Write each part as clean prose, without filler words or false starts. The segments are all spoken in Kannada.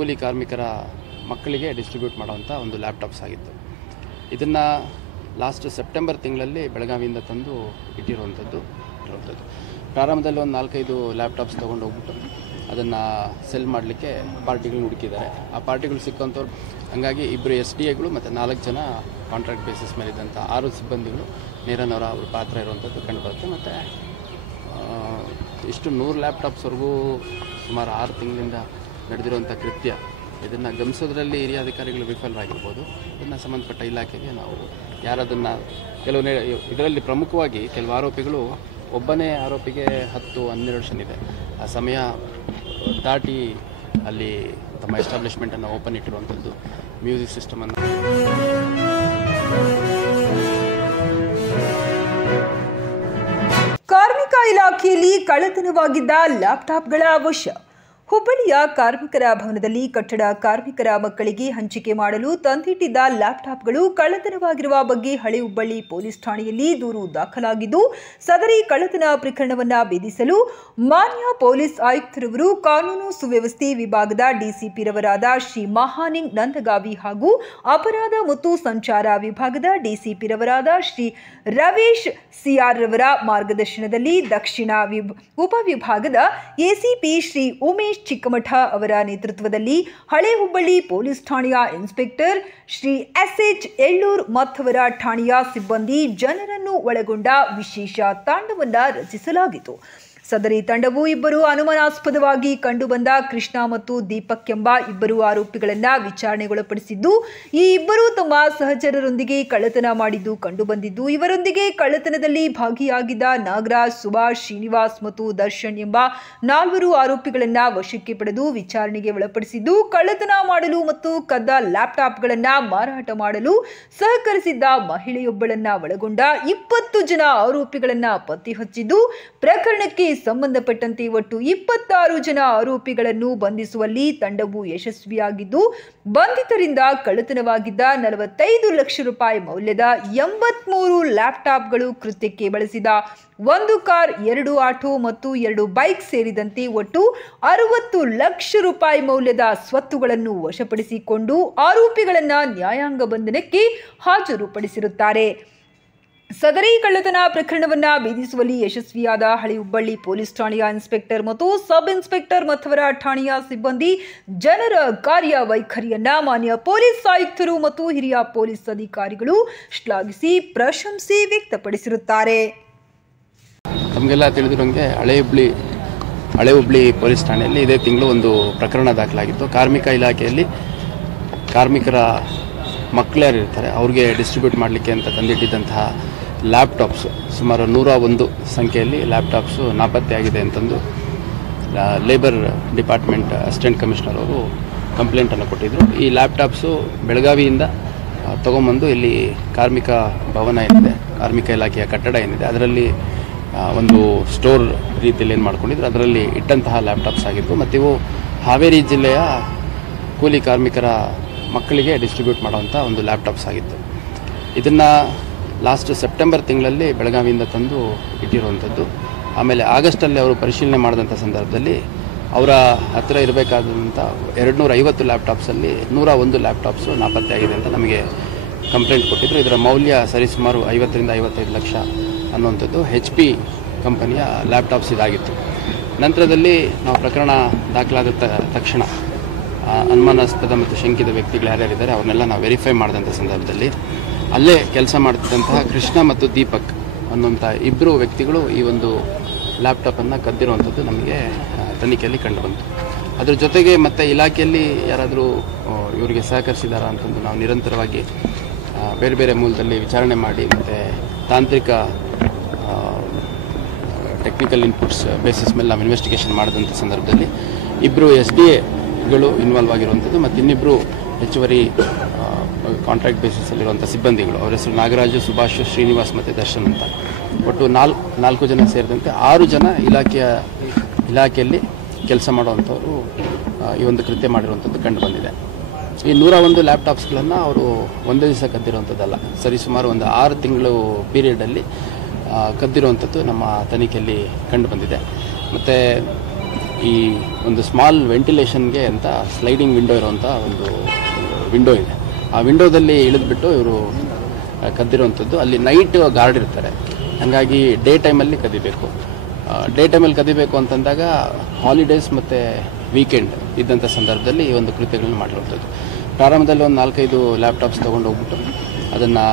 ಕೂಲಿ ಕಾರ್ಮಿಕರ ಮಕ್ಕಳಿಗೆ ಡಿಸ್ಟ್ರಿಬ್ಯೂಟ್ ಮಾಡುವಂಥ ಒಂದು ಲ್ಯಾಪ್ಟಾಪ್ಸ್ ಆಗಿತ್ತು. ಇದನ್ನು ಲಾಸ್ಟ್ ಸೆಪ್ಟೆಂಬರ್ ತಿಂಗಳಲ್ಲಿ ಬೆಳಗಾವಿಯಿಂದ ತಂದು ಇಟ್ಟಿರುವಂಥದ್ದು. ಪ್ರಾರಂಭದಲ್ಲಿ ಒಂದು 4-5 ಲ್ಯಾಪ್ಟಾಪ್ಸ್ ತೊಗೊಂಡು ಹೋಗ್ಬಿಟ್ಟು ಅದನ್ನು ಸೆಲ್ ಮಾಡಲಿಕ್ಕೆ ಪಾರ್ಟಿಗಳನ್ನ ಹುಡುಕಿದ್ದಾರೆ. ಆ ಪಾರ್ಟಿಗಳು ಸಿಕ್ಕಂಥವ್ರು ಹಂಗಾಗಿ 2 SDAಗಳು ಮತ್ತು 4 ಜನ ಕಾಂಟ್ರಾಕ್ಟ್ ಬೇಸಿಸ್ ಮೇಲೆ ಇದ್ದಂಥ 6 ಸಿಬ್ಬಂದಿಗಳು ನೇರನವರ ಅವ್ರ ಪಾತ್ರ ಇರುವಂಥದ್ದು ಕಂಡುಬರುತ್ತೆ. ಮತ್ತು ಇಷ್ಟು 100 ಲ್ಯಾಪ್ಟಾಪ್ಸ್ವರೆಗೂ ಸುಮಾರು 6 ತಿಂಗಳಿಂದ ನಡೆದಿರುವಂಥ ಕೃತ್ಯ, ಇದನ್ನು ಗಮನಿಸೋದ್ರಲ್ಲಿ ಹಿರಿಯ ಅಧಿಕಾರಿಗಳು ವಿಫಲರಾಗಿರ್ಬೋದು. ಇದನ್ನು ಸಂಬಂಧಪಟ್ಟ ಇಲಾಖೆಗೆ ನಾವು ಯಾರದನ್ನು ಇದರಲ್ಲಿ ಪ್ರಮುಖವಾಗಿ ಕೆಲವು ಆರೋಪಿಗಳು, ಒಬ್ಬನೇ ಆರೋಪಿಗೆ 10-12 ವರ್ಷ ಇದೆ. ಆ ಸಮಯ ದಾಟಿ ಅಲ್ಲಿ ತಮ್ಮ ಎಸ್ಟಾಬ್ಲಿಷ್ಮೆಂಟನ್ನು ಓಪನ್ ಇಟ್ಟಿರುವಂಥದ್ದು, ಮ್ಯೂಸಿಕ್ ಸಿಸ್ಟಮನ್ನು. ಕಾರ್ಮಿಕ ಇಲಾಖೆಯಲ್ಲಿ ಕಳ್ಳತನವಾಗಿದ್ದ ಲ್ಯಾಪ್ಟಾಪ್ಗಳ ವಶ. ಹುಬ್ಬಳ್ಳಿಯ ಕಾರ್ಮಿಕರ ಭವನದಲ್ಲಿ ಕಟ್ಟಡ ಕಾರ್ಮಿಕರ ಮಕ್ಕಳಿಗೆ ಹಂಚಿಕೆ ಮಾಡಲು ತಂದಿಟ್ಟಿದ್ದ ಲ್ಯಾಪ್ಟಾಪ್ಗಳು ಕಳ್ಳತನವಾಗಿರುವ ಬಗ್ಗೆ ಹಳೆ ಹುಬ್ಬಳ್ಳಿ ಪೊಲೀಸ್ ಠಾಣೆಯಲ್ಲಿ ದೂರು ದಾಖಲಾಗಿದ್ದು, ಸದರಿ ಕಳ್ಳತನ ಪ್ರಕರಣವನ್ನು ಭೇದಿಸಲು ಮಾನ್ಯ ಪೊಲೀಸ್ ಆಯುಕ್ತರವರು ಕಾನೂನು ಸುವ್ಯವಸ್ಥೆ ವಿಭಾಗದ ಡಿಸಿಪಿರವರಾದ ಶ್ರೀ ಮಹಾನಿಂಗ್ ನಂದಗಾವಿ ಹಾಗೂ ಅಪರಾಧ ಮತ್ತು ಸಂಚಾರ ವಿಭಾಗದ ಡಿಸಿಪಿರವರಾದ ಶ್ರೀ ರವೇಶ್ ಸಿಆರ್ ರವರ ಮಾರ್ಗದರ್ಶನದಲ್ಲಿ ದಕ್ಷಿಣ ಉಪವಿಭಾಗದ ಎಸಿಪಿ ಶ್ರೀ ಉಮೇಶ್ ಚಿಕ್ಕಮಠ ಅವರ ನೇತೃತ್ವದಲ್ಲಿ ಹಳೆ ಹುಬ್ಬಳ್ಳಿ ಪೊಲೀಸ್ ಠಾಣೆಯ ಇನ್ಸ್ಪೆಕ್ಟರ್ ಶ್ರೀ SH ಎಳ್ಳೂರ್ ಮತ್ತವರ ಠಾಣೆಯ ಸಿಬ್ಬಂದಿ ಜನರನ್ನು ಒಳಗೊಂಡ ವಿಶೇಷ ತಂಡವನ್ನು ರಚಿಸಲಾಗಿತ್ತು. ಸದರಿ ತಂಡವು 2 ಅನುಮಾನಾಸ್ಪದವಾಗಿ ಕಂಡುಬಂದ ಕೃಷ್ಣ ಮತ್ತು ದೀಪಕ್ ಎಂಬ 2 ಆರೋಪಿಗಳನ್ನು ವಿಚಾರಣೆಗೊಳಪಡಿಸಿದ್ದು, ಈ 2 ತಮ್ಮ ಸಹಚರರೊಂದಿಗೆ ಕಳ್ಳತನ ಮಾಡಿದ್ದು ಕಂಡುಬಂದಿದ್ದು, ಇವರೊಂದಿಗೆ ಕಳ್ಳತನದಲ್ಲಿ ಭಾಗಿಯಾಗಿದ್ದ ನಾಗರಾಜ್, ಸುಭಾಷ್, ಶ್ರೀನಿವಾಸ್ ಮತ್ತು ದರ್ಶನ್ ಎಂಬ 4 ಆರೋಪಿಗಳನ್ನು ವಶಕ್ಕೆ ಪಡೆದು ವಿಚಾರಣೆಗೆ ಒಳಪಡಿಸಿದ್ದು, ಕಳ್ಳತನ ಮಾಡಲು ಮತ್ತು ಕದ್ದ ಲ್ಯಾಪ್ಟಾಪ್ಗಳನ್ನು ಮಾರಾಟ ಮಾಡಲು ಸಹಕರಿಸಿದ್ದ ಮಹಿಳೆಯೊಬ್ಬಳನ್ನ ಒಳಗೊಂಡ 20 ಜನ ಆರೋಪಿಗಳನ್ನು ಪತ್ತೆ ಹಚ್ಚಿದ್ದು, ಪ್ರಕರಣಕ್ಕೆ ಸಂಬಂಧಪಟ್ಟಂತೆ ಒಟ್ಟು 26 ಜನ ಆರೋಪಿಗಳನ್ನು ಬಂಧಿಸುವಲ್ಲಿ ತಂಡವು ಯಶಸ್ವಿಯಾಗಿದ್ದು, ಬಂಧಿತರಿಂದ ಕಳ್ಳತನವಾಗಿದ್ದ 45 ಲಕ್ಷ ರೂಪಾಯಿ ಮೌಲ್ಯದ 83 ಲ್ಯಾಪ್ಟಾಪ್ಗಳು, ಕೃತ್ಯಕ್ಕೆ ಬಳಸಿದ 1 ಕಾರ್, 2 ಆಟೋ ಮತ್ತು 2 ಬೈಕ್ ಸೇರಿದಂತೆ ಒಟ್ಟು 60 ಲಕ್ಷ ರೂಪಾಯಿ ಮೌಲ್ಯದ ಸ್ವತ್ತುಗಳನ್ನು ವಶಪಡಿಸಿಕೊಂಡು ಆರೋಪಿಗಳನ್ನು ನ್ಯಾಯಾಂಗ ಬಂಧನಕ್ಕೆ ಹಾಜರುಪಡಿಸಿರುತ್ತಾರೆ. ಸದರಿ ಕಳ್ಳತನ ಪ್ರಕರಣವನ್ನು ಭೇದಿಸುವಲ್ಲಿ ಯಶಸ್ವಿಯಾದ ಹಳೆ ಹುಬ್ಬಳ್ಳಿ ಪೊಲೀಸ್ ಠಾಣೆಯ ಇನ್ಸ್ಪೆಕ್ಟರ್ ಮತ್ತು ಸಬ್ ಇನ್ಸ್ಪೆಕ್ಟರ್ ಮತ್ತವರ ಠಾಣೆಯ ಸಿಬ್ಬಂದಿ ಜನರ ಕಾರ್ಯವೈಖರಿಯನ್ನ ಮಾನ್ಯ ಪೊಲೀಸ್ ಆಯುಕ್ತರು ಮತ್ತು ಹಿರಿಯ ಪೊಲೀಸ್ ಅಧಿಕಾರಿಗಳು ಶ್ಲಾಘಿಸಿ ಪ್ರಶಂಸೆ ವ್ಯಕ್ತಪಡಿಸಿರುತ್ತಾರೆ. ತಮಗೆಲ್ಲ ತಿಳಿದಿರೋಂಗೆ ಹಳೆ ಹುಬ್ಬಳ್ಳಿ ಪೊಲೀಸ್ ಠಾಣೆಯಲ್ಲಿ ಇದೇ ತಿಂಗಳು ಒಂದು ಪ್ರಕರಣ ದಾಖಲಾಗಿತ್ತು. ಕಾರ್ಮಿಕ ಇಲಾಖೆಯಲ್ಲಿ ಕಾರ್ಮಿಕರ ಮಕ್ಕಳು ಯಾರಿರ್ತಾರೆ ಅವ್ರಿಗೆ ಡಿಸ್ಟ್ರಿಬ್ಯೂಟ್ ಮಾಡಲಿಕ್ಕೆ ಅಂತ ತಂದಿಟ್ಟಿದ್ದಂತಹ ಲ್ಯಾಪ್ಟಾಪ್ಸ್ ಸುಮಾರು 101 ಸಂಖ್ಯೆಯಲ್ಲಿ ಲ್ಯಾಪ್ಟಾಪ್ಸು ನಾಪತ್ತೆಯಾಗಿದೆ ಅಂತಂದು ಲೇಬರ್ ಡಿಪಾರ್ಟ್ಮೆಂಟ್ ಅಸಿಸ್ಟೆಂಟ್ ಕಮಿಷನರ್ ಅವರು ಕಂಪ್ಲೇಂಟನ್ನು ಕೊಟ್ಟಿದ್ದರು. ಈ ಲ್ಯಾಪ್ಟಾಪ್ಸು ಬೆಳಗಾವಿಯಿಂದ ತೊಗೊಂಬಂದು ಇಲ್ಲಿ ಕಾರ್ಮಿಕ ಭವನ ಏನಿದೆ, ಕಾರ್ಮಿಕ ಇಲಾಖೆಯ ಕಟ್ಟಡ ಏನಿದೆ, ಅದರಲ್ಲಿ ಒಂದು ಸ್ಟೋರ್ ರೀತಿಯಲ್ಲಿ ಏನು ಮಾಡ್ಕೊಂಡಿದ್ರು, ಅದರಲ್ಲಿ ಇಟ್ಟಂತಹ ಲ್ಯಾಪ್ಟಾಪ್ಸ್ ಆಗಿತ್ತು. ಮತ್ತು ಇವು ಹಾವೇರಿ ಜಿಲ್ಲೆಯ ಕೂಲಿ ಕಾರ್ಮಿಕರ ಮಕ್ಕಳಿಗೆ ಡಿಸ್ಟ್ರಿಬ್ಯೂಟ್ ಮಾಡುವಂಥ ಒಂದು ಲ್ಯಾಪ್ಟಾಪ್ಸ್ ಆಗಿತ್ತು. ಇದನ್ನು ಲಾಸ್ಟ್ ಸೆಪ್ಟೆಂಬರ್ ತಿಂಗಳಲ್ಲಿ ಬೆಳಗಾವಿಯಿಂದ ತಂದು ಇಟ್ಟಿರುವಂಥದ್ದು. ಆಮೇಲೆ ಆಗಸ್ಟಲ್ಲಿ ಅವರು ಪರಿಶೀಲನೆ ಮಾಡಿದಂಥ ಸಂದರ್ಭದಲ್ಲಿ ಅವರ ಹತ್ತಿರ ಇರಬೇಕಾದಂಥ 250 ಲ್ಯಾಪ್ಟಾಪ್ಸಲ್ಲಿ 101 ಲ್ಯಾಪ್ಟಾಪ್ಸು ನಾಪತ್ತೆಯಾಗಿದೆ ಅಂತ ನಮಗೆ ಕಂಪ್ಲೇಂಟ್ ಕೊಟ್ಟಿದ್ದರು. ಇದರ ಮೌಲ್ಯ ಸರಿಸುಮಾರು 50ರಿಂದ 55 ಲಕ್ಷ ಅನ್ನುವಂಥದ್ದು HP ಕಂಪನಿಯ ಲ್ಯಾಪ್ಟಾಪ್ಸ್ ಇದಾಗಿತ್ತು. ನಂತರದಲ್ಲಿ ನಾವು ಪ್ರಕರಣ ದಾಖಲಾದ ತಕ್ಷಣ ಅನುಮಾನಾಸ್ಪದ ಮತ್ತು ಶಂಕಿತ ವ್ಯಕ್ತಿಗಳು ಯಾರ್ಯಾರಿದ್ದಾರೆ ಅವ್ರನ್ನೆಲ್ಲ ನಾವು ವೆರಿಫೈ ಮಾಡಿದಂಥ ಸಂದರ್ಭದಲ್ಲಿ ಅಲ್ಲೇ ಕೆಲಸ ಮಾಡ್ತಿದ್ದಂತಹ ಕೃಷ್ಣ ಮತ್ತು ದೀಪಕ್ ಅನ್ನುವಂಥ 2 ವ್ಯಕ್ತಿಗಳು ಈ ಒಂದು ಲ್ಯಾಪ್ಟಾಪನ್ನು ಕದ್ದಿರುವಂಥದ್ದು ನಮಗೆ ತನಿಖೆಯಲ್ಲಿ ಕಂಡುಬಂತು. ಅದ್ರ ಜೊತೆಗೆ ಮತ್ತು ಇಲಾಖೆಯಲ್ಲಿ ಯಾರಾದರೂ ಇವರಿಗೆ ಸಹಕರಿಸಿದಾರಾ ಅಂತಂದು ನಾವು ನಿರಂತರವಾಗಿ ಬೇರೆ ಬೇರೆ ಮೂಲದಲ್ಲಿ ವಿಚಾರಣೆ ಮಾಡಿ ಮತ್ತು ತಾಂತ್ರಿಕ ಟೆಕ್ನಿಕಲ್ ಇನ್ಪುಟ್ಸ್ ಬೇಸಿಸ್ ಮೇಲೆ ನಾವು ಇನ್ವೆಸ್ಟಿಗೇಷನ್ ಮಾಡಿದಂಥ ಸಂದರ್ಭದಲ್ಲಿ 2 SDAಗಳು ಇನ್ವಾಲ್ವ್ ಆಗಿರುವಂಥದ್ದು ಮತ್ತು ಇನ್ನಿಬ್ಬರು ಹೆಚ್ಚುವರಿ ಕಾಂಟ್ರಾಕ್ಟ್ ಬೇಸಿಸಲ್ಲಿರುವಂಥ ಸಿಬ್ಬಂದಿಗಳು, ಅವರ ಹೆಸರು ನಾಗರಾಜು, ಸುಭಾಷ್, ಶ್ರೀನಿವಾಸ್ ಮತ್ತು ದರ್ಶನ್ ಅಂತ, ಒಟ್ಟು 4 ಜನ ಸೇರಿದಂತೆ 6 ಜನ ಇಲಾಖೆಯಲ್ಲಿ ಕೆಲಸ ಮಾಡುವಂಥವರು ಈ ಒಂದು ಕೃತ್ಯ ಮಾಡಿರುವಂಥದ್ದು ಕಂಡು ಬಂದಿದೆ. ಈ 101 ಲ್ಯಾಪ್ಟಾಪ್ಸ್ಗಳನ್ನು ಅವರು ಒಂದೇ ದಿವಸ ಕದ್ದಿರುವಂಥದ್ದಲ್ಲ, ಸರಿಸುಮಾರು ಒಂದು 6 ತಿಂಗಳು ಪೀರಿಯಡಲ್ಲಿ ಕದ್ದಿರುವಂಥದ್ದು ನಮ್ಮ ತನಿಖೆಯಲ್ಲಿ ಕಂಡು ಬಂದಿದೆ. ಮತ್ತು ಈ ಒಂದು ಸ್ಮಾಲ್ ವೆಂಟಿಲೇಷನ್ಗೆ ಅಂತ ಸ್ಲೈಡಿಂಗ್ ವಿಂಡೋ ಇರುವಂಥ ಒಂದು ವಿಂಡೋ ಇದೆ. ಆ ವಿಂಡೋದಲ್ಲಿ ಇಳಿದ್ಬಿಟ್ಟು ಇವರು ಕದ್ದಿರುವಂಥದ್ದು. ಅಲ್ಲಿ ನೈಟ್ ಗಾರ್ಡ್ ಇರ್ತಾರೆ, ಹಾಗಾಗಿ ಡೇ ಟೈಮಲ್ಲಿ ಕದಿಬೇಕು. ಡೇ ಟೈಮಲ್ಲಿ ಕದಿಬೇಕು ಅಂತಂದಾಗ ಹಾಲಿಡೇಸ್ ಮತ್ತು ವೀಕೆಂಡ್ ಇದ್ದಂಥ ಸಂದರ್ಭದಲ್ಲಿ ಈ ಒಂದು ಕೃತ್ಯಗಳನ್ನು ಮಾಡಿರುವಂಥದ್ದು. ಪ್ರಾರಂಭದಲ್ಲಿ ಒಂದು 4-5 ಲ್ಯಾಪ್ಟಾಪ್ಸ್ ತೊಗೊಂಡು ಹೋಗ್ಬಿಟ್ಟು ಅದನ್ನು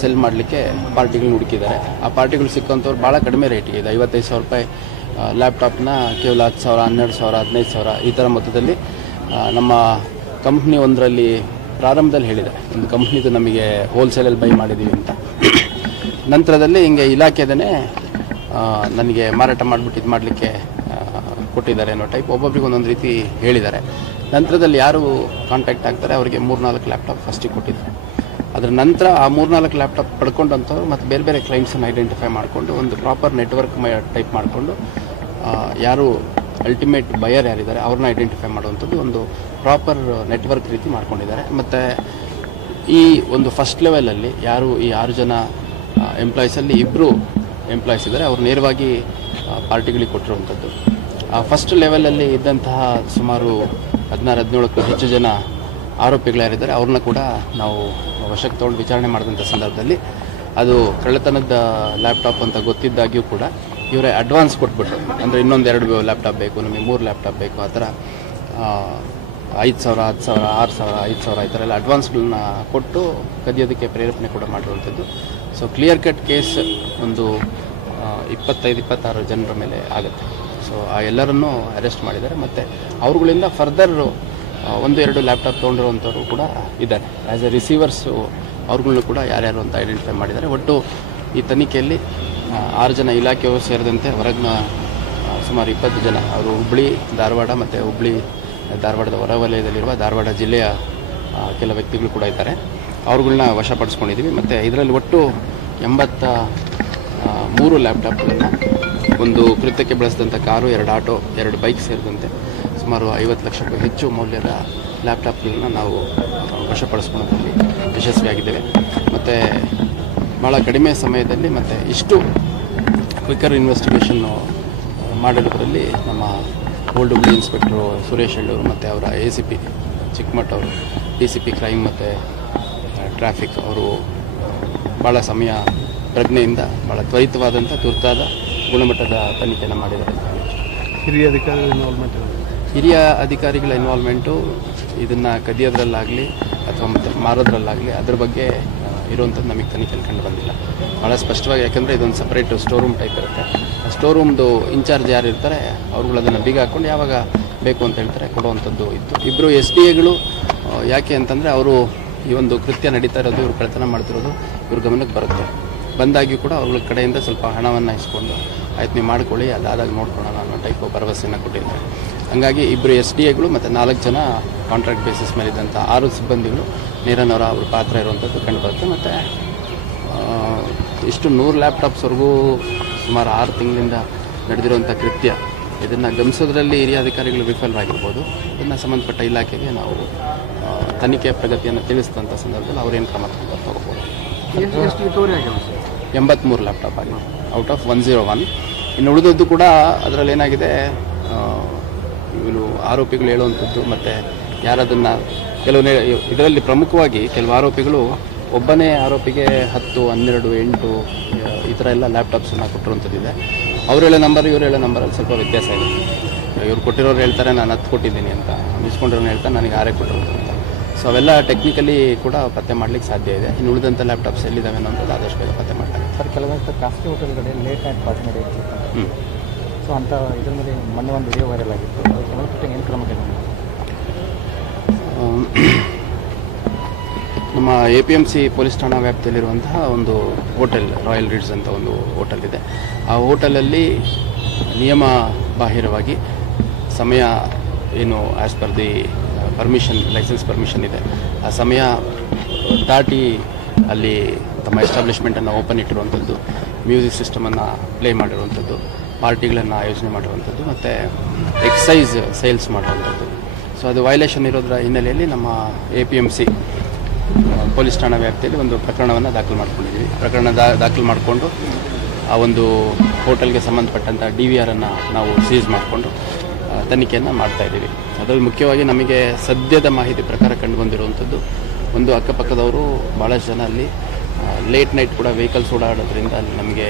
ಸೆಲ್ ಮಾಡಲಿಕ್ಕೆ ಪಾರ್ಟಿಗಳನ್ನ ಹುಡುಕಿದ್ದಾರೆ. ಆ ಪಾರ್ಟಿಗಳು ಸಿಕ್ಕಂಥವ್ರು ಭಾಳ ಕಡಿಮೆ ರೇಟಿಗೆ ಇದೆ. 55,000 ರೂಪಾಯಿ ಲ್ಯಾಪ್ಟಾಪ್ನ ಕೇವಲ 10,000, 12,000, 15,000 ಈ ಥರ ಮೊತ್ತದಲ್ಲಿ ನಮ್ಮ ಕಂಪ್ನಿ ಒಂದರಲ್ಲಿ ಪ್ರಾರಂಭದಲ್ಲಿ ಹೇಳಿದೆ, ಒಂದು ಕಂಪ್ನಿದು ನಮಗೆ ಹೋಲ್ಸೇಲಲ್ಲಿ ಬೈ ಮಾಡಿದ್ದೀವಿ ಅಂತ. ನಂತರದಲ್ಲಿ ಹಿಂಗೆ ಇಲಾಖೆದೇ ನನಗೆ ಮಾರಾಟ ಮಾಡಿಬಿಟ್ಟು ಇದು ಮಾಡಲಿಕ್ಕೆ ಕೊಟ್ಟಿದ್ದಾರೆ ಅನ್ನೋ ಟೈಪ್ ಒಬ್ಬೊಬ್ರಿಗೆ ಒಂದೊಂದು ರೀತಿ ಹೇಳಿದ್ದಾರೆ. ನಂತರದಲ್ಲಿ ಯಾರು ಕಾಂಟ್ಯಾಕ್ಟ್ ಆಗ್ತಾರೆ ಅವರಿಗೆ 3-4 ಲ್ಯಾಪ್ಟಾಪ್ ಫಸ್ಟಿಗೆ ಕೊಟ್ಟಿದ್ದಾರೆ. ಅದರ ನಂತರ ಆ 3-4 ಲ್ಯಾಪ್ಟಾಪ್ ಪಡ್ಕೊಂಡಂಥವ್ರು ಮತ್ತು ಬೇರೆ ಬೇರೆ ಕ್ಲೈಂಟ್ಸನ್ನು ಐಡೆಂಟಿಫೈ ಮಾಡಿಕೊಂಡು ಒಂದು ಪ್ರಾಪರ್ ನೆಟ್ವರ್ಕ್ ಟೈಪ್ ಮಾಡಿಕೊಂಡು ಯಾರು ಅಲ್ಟಿಮೇಟ್ ಬಯರ್ ಯಾರಿದ್ದಾರೆ ಅವ್ರನ್ನ ಐಡೆಂಟಿಫೈ ಮಾಡುವಂಥದ್ದು ಒಂದು ಪ್ರಾಪರ್ ನೆಟ್ವರ್ಕ್ ರೀತಿ ಮಾಡ್ಕೊಂಡಿದ್ದಾರೆ. ಮತ್ತು ಈ ಒಂದು ಫಸ್ಟ್ ಲೆವೆಲಲ್ಲಿ ಯಾರು ಈ 6 ಜನ ಎಂಪ್ಲಾಯೀಸಲ್ಲಿ 2 ಎಂಪ್ಲಾಯೀಸ್ ಇದ್ದಾರೆ, ಅವ್ರು ನೇರವಾಗಿ ಪಾರ್ಟಿಗಳಿಗೆ ಕೊಟ್ಟಿರುವಂಥದ್ದು. ಆ ಫಸ್ಟ್ ಲೆವೆಲಲ್ಲಿ ಇದ್ದಂತಹ ಸುಮಾರು 16-17ಕ್ಕೂ ಹೆಚ್ಚು ಜನ ಆರೋಪಿಗಳು ಯಾರಿದ್ದಾರೆ ಅವ್ರನ್ನ ಕೂಡ ನಾವು ವಶಕ್ಕೆ ತೊಗೊಂಡು ವಿಚಾರಣೆ ಮಾಡಿದಂಥ ಸಂದರ್ಭದಲ್ಲಿ ಅದು ಕಳ್ಳತನದ ಲ್ಯಾಪ್ಟಾಪ್ ಅಂತ ಗೊತ್ತಿದ್ದಾಗ್ಯೂ ಕೂಡ ಇವರೇ ಅಡ್ವಾನ್ಸ್ ಕೊಟ್ಬಿಟ್ರು. ಅಂದರೆ ಇನ್ನೊಂದು 2 ಲ್ಯಾಪ್ಟಾಪ್ ಬೇಕು, ನಮಗೆ 3 ಲ್ಯಾಪ್ಟಾಪ್ ಬೇಕು, ಆ ಥರ 5,000, 10,000, 6,000, 5,000 ಈ ಥರ ಎಲ್ಲ ಅಡ್ವಾನ್ಸ್ಗಳನ್ನ ಕೊಟ್ಟು ಕದಿಯೋದಕ್ಕೆ ಪ್ರೇರೇಪಣೆ ಕೂಡ ಮಾಡಿರುವಂಥದ್ದು. ಸೊ ಕ್ಲಿಯರ್ ಕಟ್ ಕೇಸ್ ಒಂದು 25-26 ಜನರ ಮೇಲೆ ಆಗುತ್ತೆ. ಸೊ ಆ ಎಲ್ಲರನ್ನೂ ಅರೆಸ್ಟ್ ಮಾಡಿದ್ದಾರೆ. ಮತ್ತು ಅವ್ರುಗಳಿಂದ ಫರ್ದರ್ 1-2 ಲ್ಯಾಪ್ಟಾಪ್ ತೊಗೊಂಡಿರುವಂಥವ್ರು ಕೂಡ ಇದ್ದಾರೆ. ಆ್ಯಸ್ ಎ ರಿಸೀವರ್ಸು ಅವ್ರುಗಳನ್ನೂ ಕೂಡ ಯಾರ್ಯಾರು ಅಂತ ಐಡೆಂಟಿಫೈ ಮಾಡಿದ್ದಾರೆ. ಒಟ್ಟು ಈ ತನಿಖೆಯಲ್ಲಿ 6 ಜನ ಇಲಾಖೆಯವರು ಸೇರಿದಂತೆ ಹೊರಗಿನ ಸುಮಾರು 20 ಜನ, ಅವರು ಹುಬ್ಬಳ್ಳಿ, ಧಾರವಾಡ ಮತ್ತು ಧಾರವಾಡದ ಹೊರವಲಯದಲ್ಲಿರುವ ಧಾರವಾಡ ಜಿಲ್ಲೆಯ ಕೆಲ ವ್ಯಕ್ತಿಗಳು ಕೂಡ ಇದ್ದಾರೆ. ಅವ್ರುಗಳನ್ನ ವಶಪಡಿಸ್ಕೊಂಡಿದ್ದೀವಿ. ಮತ್ತು ಇದರಲ್ಲಿ ಒಟ್ಟು 83 ಲ್ಯಾಪ್ಟಾಪ್ಗಳನ್ನು, ಒಂದು ಕೃತ್ಯಕ್ಕೆ ಬಳಸಿದಂಥ ಕಾರು, 2 ಆಟೋ, 2 ಬೈಕ್ ಸೇರಿದಂತೆ ಸುಮಾರು 50 ಲಕ್ಷಕ್ಕೂ ಹೆಚ್ಚು ಮೌಲ್ಯದ ಲ್ಯಾಪ್ಟಾಪ್ಗಳನ್ನ ನಾವು ವಶಪಡಿಸ್ಕೊಳ್ಳೋದ್ರಲ್ಲಿ ಯಶಸ್ವಿಯಾಗಿದ್ದೇವೆ. ಮತ್ತು ಭಾಳ ಕಡಿಮೆ ಸಮಯದಲ್ಲಿ ಮತ್ತು ಇಷ್ಟು ಕ್ವಿಕ್ಕರ್ ಇನ್ವೆಸ್ಟಿಗೇಷನ್ನು ಮಾಡಿರೋದ್ರಲ್ಲಿ ನಮ್ಮ ಓಲ್ಡ್ ಹುಬ್ಳಿ ಇನ್ಸ್ಪೆಕ್ಟ್ರು ಸುರೇಶ್ ಹೆಳ್ಳೂರು ಮತ್ತು ಅವರ ACP ಚಿಕ್ಕಮಠ ಅವರು, DCP ಕ್ರೈಮ್ ಮತ್ತು ಟ್ರಾಫಿಕ್ ಅವರು ಭಾಳ ಸಮಯ ಪ್ರಜ್ಞೆಯಿಂದ ಭಾಳ ತ್ವರಿತವಾದಂಥ ತುರ್ತಾದ ಗುಣಮಟ್ಟದ ತನಿಖೆಯನ್ನು ಮಾಡಿದ್ದಾರೆ. ಹಿರಿಯ ಅಧಿಕಾರಿಗಳ ಇನ್ವಾಲ್ವ್ಮೆಂಟು ಇದನ್ನು ಕದಿಯೋದ್ರಲ್ಲಾಗಲಿ ಅಥವಾ ಮತ್ತು ಮಾರೋದ್ರಲ್ಲಾಗಲಿ ಅದ್ರ ಬಗ್ಗೆ ಇರುವಂಥದ್ದು ನಮಗೆ ತನಿಖೆಯಲ್ಲಿ ಕಂಡು ಬಂದಿಲ್ಲ. ಭಾಳ ಸ್ಪಷ್ಟವಾಗಿ, ಯಾಕೆಂದರೆ ಇದೊಂದು ಸಪ್ರೇಟ್ ಸ್ಟೋರ್ ರೂಮ್ ಟೈಪ್ ಇರುತ್ತೆ. ಆ ಸ್ಟೋರ್ ರೂಮ್ದು ಇನ್ಚಾರ್ಜ್ ಯಾರು ಇರ್ತಾರೆ ಅವ್ರುಗಳು ಅದನ್ನು ಬೀಗ ಹಾಕ್ಕೊಂಡು ಯಾವಾಗ ಬೇಕು ಅಂತ ಹೇಳ್ತಾರೆ ಕೊಡುವಂಥದ್ದು ಇತ್ತು. 2 SDAಗಳು ಯಾಕೆ ಅಂತಂದರೆ ಅವರು ಈ ಒಂದು ಕೃತ್ಯ ನಡೀತಾ ಇರೋದು, ಇವರು ಕಳ್ಳತನ ಮಾಡ್ತಿರೋದು ಇವ್ರ ಗಮನಕ್ಕೆ ಬರುತ್ತೆ. ಬಂದಾಗಿಯೂ ಕೂಡ ಅವ್ರ ಕಡೆಯಿಂದ ಸ್ವಲ್ಪ ಹಣವನ್ನು ಇಸ್ಕೊಂಡು ಆಯ್ತು ನೀವು ಮಾಡ್ಕೊಳ್ಳಿ, ಅದಾದಾಗ ನೋಡ್ಕೊಳ್ಳೋಣ ಅನ್ನೋ ಟೈಪ್ ಭರವಸೆಯನ್ನು ಕೊಟ್ಟಿದ್ದಾರೆ. ಹಾಗಾಗಿ 2 SDAಗಳು ಮತ್ತು 4 ಜನ ಕಾಂಟ್ರಾಕ್ಟ್ ಬೇಸಿಸ್ ಮೇಲಿದ್ದಂಥ 6 ಸಿಬ್ಬಂದಿಗಳು ನೇರನವರ ಅವ್ರ ಪಾತ್ರ ಇರುವಂಥದ್ದು ಕಂಡು ಬರುತ್ತೆ. ಮತ್ತು ಇಷ್ಟು 100 ಲ್ಯಾಪ್ಟಾಪ್ಸ್ವರೆಗೂ ಸುಮಾರು 6 ತಿಂಗಳಿಂದ ನಡೆದಿರುವಂಥ ಕೃತ್ಯ, ಇದನ್ನು ಗಮನಿಸೋದ್ರಲ್ಲಿ ಹಿರಿಯ ಅಧಿಕಾರಿಗಳು ವಿಫಲರಾಗಿರ್ಬೋದು. ಇದನ್ನು ಸಂಬಂಧಪಟ್ಟ ಇಲಾಖೆಗೆ ನಾವು ತನಿಖೆ ಪ್ರಗತಿಯನ್ನು ತಿಳಿಸಿದಂಥ ಸಂದರ್ಭದಲ್ಲಿ ಅವರೇನು ಕ್ರಮ ತಗೋಬೋದು. 83 ಲ್ಯಾಪ್ಟಾಪ್ ಆಗಿದೆ ಔಟ್ ಆಫ್ 101. ಇನ್ನು ಉಳಿದದ್ದು ಕೂಡ ಅದರಲ್ಲಿ ಏನಾಗಿದೆ, ಇವನು ಆರೋಪಿಗಳು ಹೇಳುವಂಥದ್ದು ಮತ್ತು ಯಾರದನ್ನು ಕೆಲವು ಇದರಲ್ಲಿ ಪ್ರಮುಖವಾಗಿ ಕೆಲವು ಆರೋಪಿಗಳು ಒಬ್ಬನೇ ಆರೋಪಿಗೆ 10, 12, 8 ಈ ಥರ ಎಲ್ಲ ಲ್ಯಾಪ್ಟಾಪ್ಸನ್ನು ಕೊಟ್ಟಿರುವಂಥದ್ದಿದೆ. ಅವ್ರು ಹೇಳೋ ನಂಬರ್ ಇವ್ರು ಹೇಳೋ ನಂಬರಲ್ಲಿ ಸ್ವಲ್ಪ ವ್ಯತ್ಯಾಸ ಇದೆ. ಇವ್ರು ಕೊಟ್ಟಿರೋರು ಹೇಳ್ತಾರೆ ನಾನು 10 ಕೊಟ್ಟಿದ್ದೀನಿ ಅಂತ, ಮಿಸ್ಕೊಂಡಿರೋರು ಹೇಳ್ತಾರೆ ನನಗೆ 6 ಕೊಟ್ಟಿರೋದು ಅಂತ. ಸೊ ಅವೆಲ್ಲ ಟೆಕ್ನಿಕಲಿ ಕೂಡ ಪತ್ತೆ ಮಾಡಲಿಕ್ಕೆ ಸಾಧ್ಯ ಇದೆ. ಇನ್ನು ಉಳಿದಂಥ ಲ್ಯಾಪ್ಟಾಪ್ಸ್ ಎಲ್ಲಿದ್ದಾವೆ ಅನ್ನೋದು ಆದಷ್ಟು ಬೇಗ ಪತ್ತೆ ಮಾಡ್ತಾರೆ. ಸರ್, ಕೆಲವೊಂದು ಖಾಸಗಿ ಹೋಟೆಲ್ಗಡೆ ಲೇಟ್ ನೈಟ್ ಪಾರ್ಟಿ ನಡೆಯುತ್ತೆ. ಸೊ ಅಂಥ ಇದ್ರ ಮೇಲೆ ಮೊನ್ನೆ ಒಂದು ವಿಡಿಯೋ ವೈರಲ್ ಆಗಿತ್ತು. ಅದಕ್ಕೆ ಸಂಬಂಧಪಟ್ಟ ಏನು ಕ್ರಮ ಕೈಗೊಂಡಿದೆ? ನಮ್ಮ APMC ಪೊಲೀಸ್ ಠಾಣಾ ವ್ಯಾಪ್ತಿಯಲ್ಲಿರುವಂತಹ ಒಂದು ಹೋಟೆಲ್, ರಾಯಲ್ ರೀಡ್ಸ್ ಅಂತ ಒಂದು ಹೋಟೆಲ್ ಇದೆ. ಆ ಹೋಟೆಲಲ್ಲಿ ನಿಯಮ ಬಾಹಿರವಾಗಿ ಸಮಯ ಏನು as per the permission, license permission ಇದೆ, ಆ ಸಮಯ ದಾಟಿ ಅಲ್ಲಿ ತಮ್ಮ ಎಸ್ಟಾಬ್ಲಿಷ್ಮೆಂಟನ್ನು ಓಪನ್ ಇಟ್ಟಿರುವಂಥದ್ದು, ಮ್ಯೂಸಿಕ್ ಸಿಸ್ಟಮನ್ನು ಪ್ಲೇ ಮಾಡಿರುವಂಥದ್ದು, ಪಾರ್ಟಿಗಳನ್ನು ಆಯೋಜನೆ ಮಾಡಿರುವಂಥದ್ದು ಮತ್ತು ಎಕ್ಸೈಸ್ ಸೇಲ್ಸ್ ಮಾಡುವಂಥದ್ದು. ಸೊ ಅದು ವೈಲೇಷನ್ ಇರೋದರ ಹಿನ್ನೆಲೆಯಲ್ಲಿ ನಮ್ಮ APMC ಪೊಲೀಸ್ ಠಾಣಾ ವ್ಯಾಪ್ತಿಯಲ್ಲಿ ಒಂದು ಪ್ರಕರಣವನ್ನು ದಾಖಲು ಮಾಡ್ಕೊಂಡಿದ್ದೀವಿ. ಪ್ರಕರಣ ದಾಖಲು ಮಾಡಿಕೊಂಡು ಆ ಒಂದು ಹೋಟೆಲ್ಗೆ ಸಂಬಂಧಪಟ್ಟಂಥ DVRನ್ನು ನಾವು ಸೀಸ್ ಮಾಡಿಕೊಂಡು ತನಿಖೆಯನ್ನು ಮಾಡ್ತಾ ಇದ್ದೀವಿ. ಅದರಲ್ಲಿ ಮುಖ್ಯವಾಗಿ ನಮಗೆ ಸದ್ಯದ ಮಾಹಿತಿ ಪ್ರಕಾರ ಕಂಡು ಬಂದಿರುವಂಥದ್ದು, ಒಂದು ಅಕ್ಕಪಕ್ಕದವರು ಭಾಳಷ್ಟು ಜನ ಅಲ್ಲಿ ಲೇಟ್ ನೈಟ್ ಕೂಡ ವೆಹಿಕಲ್ಸ್ ಓಡಾಡೋದ್ರಿಂದ ಅಲ್ಲಿ ನಮಗೆ